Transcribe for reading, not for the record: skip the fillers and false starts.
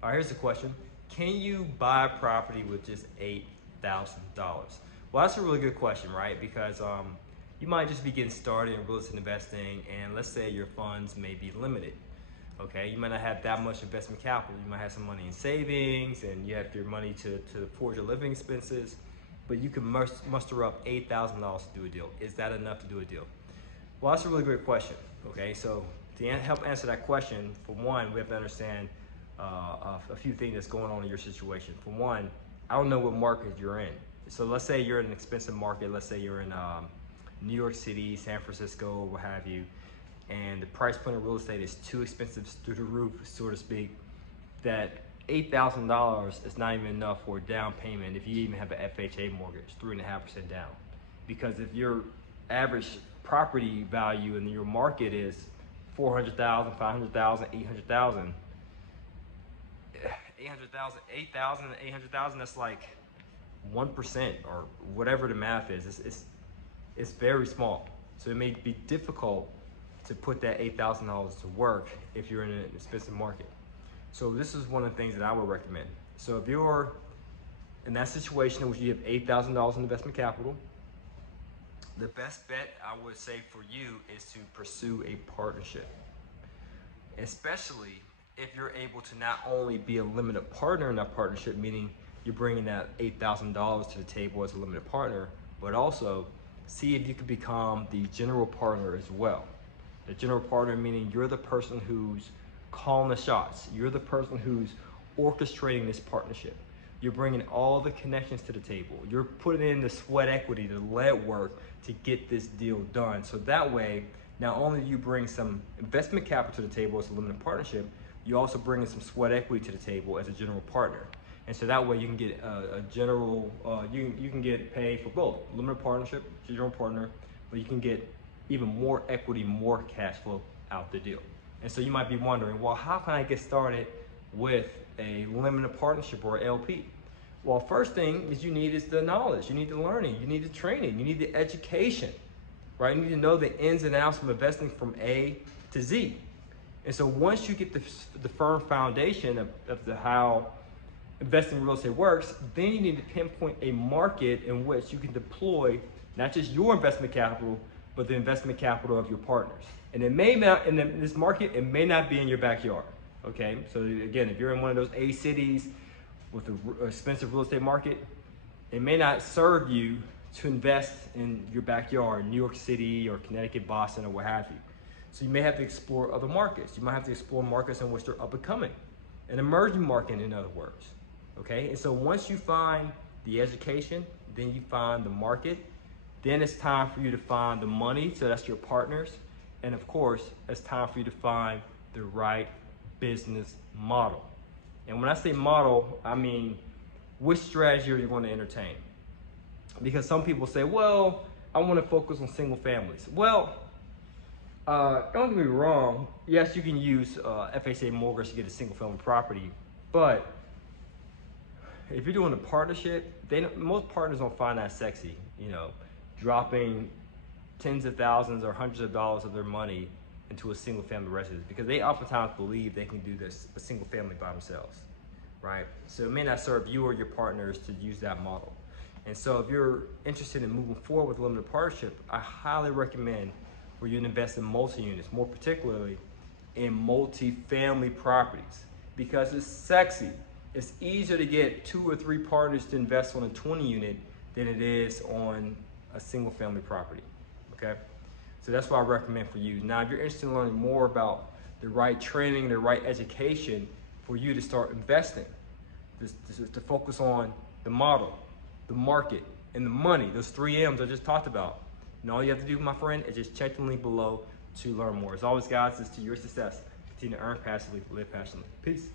All right, here's the question. Can you buy a property with just $8,000? Well, that's a really good question, right? Because you might just be getting started in real estate investing, and let's say your funds may be limited. Okay, you might not have that much investment capital. You might have some money in savings, and you have your money to afford your living expenses, but you can muster up $8,000 to do a deal. Is that enough to do a deal? Well, that's a really great question. Okay, so to help answer that question, for one, we have to understand a few things that's going on in your situation. For one, I don't know what market you're in. So let's say you're in an expensive market. Let's say you're in New York City, San Francisco, what have you, and the price point of real estate is too expensive through the roof, so to speak, that $8,000 is not even enough for a down payment if you even have an FHA mortgage, 3.5% down. Because if your average property value in your market is 400,000, 500,000, 800,000, 800,000, that's like 1% or whatever the math is. It's very small. So it may be difficult to put that $8,000 to work if you're in an expensive market. So this is one of the things that I would recommend. So if you're in that situation in which you have $8,000 in investment capital, the best bet I would say for you is to pursue a partnership. Especially if you're able to not only be a limited partner in that partnership, meaning you're bringing that $8,000 to the table as a limited partner, but also see if you can become the general partner as well. The general partner meaning you're the person who's calling the shots. You're the person who's orchestrating this partnership. You're bringing all the connections to the table. You're putting in the sweat equity, the lead work to get this deal done. So that way, not only do you bring some investment capital to the table as a limited partnership, you also bring in some sweat equity to the table as a general partner. And so that way you can get a general, you can get paid for both, limited partnership, general partner, but you can get even more equity, more cash flow out the deal. And so you might be wondering, well, how can I get started with a limited partnership or LP? Well, first thing is you need is the knowledge, you need the learning, you need the training, you need the education, right? You need to know the ins and outs of investing from A to Z. And so once you get the firm foundation of how investing in real estate works, then you need to pinpoint a market in which you can deploy not just your investment capital, but the investment capital of your partners. And it may not, in this market, it may not be in your backyard, okay? So again, if you're in one of those A cities with an expensive real estate market, it may not serve you to invest in your backyard, New York City or Connecticut, Boston, or what have you. So you may have to explore other markets. You might have to explore markets in which they're up and coming, an emerging market in other words, okay? And so once you find the education, then you find the market, then it's time for you to find the money, so that's your partners. And of course, it's time for you to find the right business model. And when I say model, I mean, which strategy are you going to entertain? Because some people say, well, I want to focus on single families. Well, don't get me wrong. Yes, you can use FHA mortgage to get a single family property, but if you're doing a partnership, most partners don't find that sexy, you know, dropping tens of thousands or hundreds of dollars of their money into a single family residence, because they oftentimes believe they can do this a single family by themselves, right? So it may not serve you or your partners to use that model. And so if you're interested in moving forward with a limited partnership, I highly recommend where you invest in multi-units, more particularly in multi-family properties, because it's sexy. It's easier to get 2 or 3 partners to invest on a 20 unit than it is on a single family property, okay? So that's what I recommend for you. Now, if you're interested in learning more about the right training, the right education for you to start investing, to focus on the model, the market, and the money, those 3 M's I just talked about. And all you have to do, my friend, is just check the link below to learn more. As always, guys, this is to your success. Continue to earn passively, live passionately. Peace.